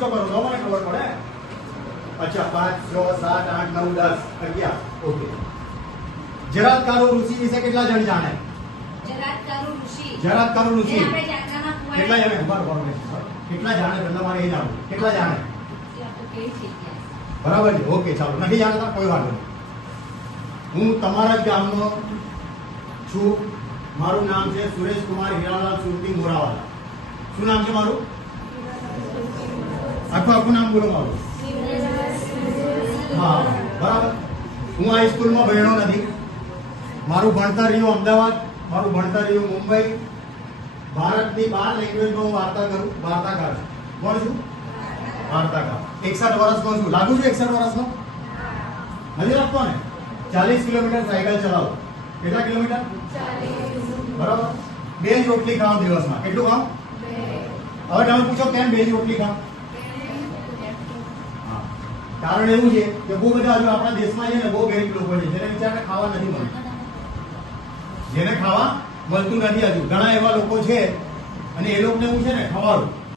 ઊંચો કરો તો મને ખબર પડે. અચ્છા 5 6 7 8 9 10 11 ઓકે. જરાતકારો ઋષિ વિશે કેટલા જણ જાણે? જરાતકારો ઋષિ કેટલા જાણે? કેટલા જાણે એટલે મારે એ જાણવું કેટલા જાણે? બરાબર છે. ઓકે ચાલો, નથી જાણતા કોઈ વાંધો નહીં. હું તમારા જ ગામનો છું. મારું નામ છે સુરેશ કુમાર હીરાલાલ સુરતી મોરાવાલા. શું નામ છે મારું? આખું નામ બોલો મારું. હા બરાબર. હું આ સ્કૂલમાં ભણ્યો નથી. મારું ભણતર રહ્યું અમદાવાદ, મારું ભણતર રહ્યું મુંબઈ. ભારતની 12 લેંગ્વેજમાં હું વાર્તાકાર છું. કોણ છું? વાર્તાકાર. 61 વર્ષનો છું. લાગુ છું 61 વર્ષનો? નથી લાગતો ને? 40 કિલોમીટર સાયકલ ચલાવો. કેટલા કિલોમીટર? 40. બરાબર. 2 જ રોટલી ખાવ દિવસમાં. કેટલું ખાવ? 2. હવે તમે પૂછો કેમ 2 જ રોટલી ખાવ? કારણ એવું છે કે બહુ બધા હજુ આપણા દેશમાં છે ને બહુ ગરીબ લોકો છે જેને બિચારાને ખાવા નથી મળતું. જેને ખાવા મળતું નથી હજુ ઘણા એવા લોકો છે અને એ લોકોને હું છે ને ખવાડું.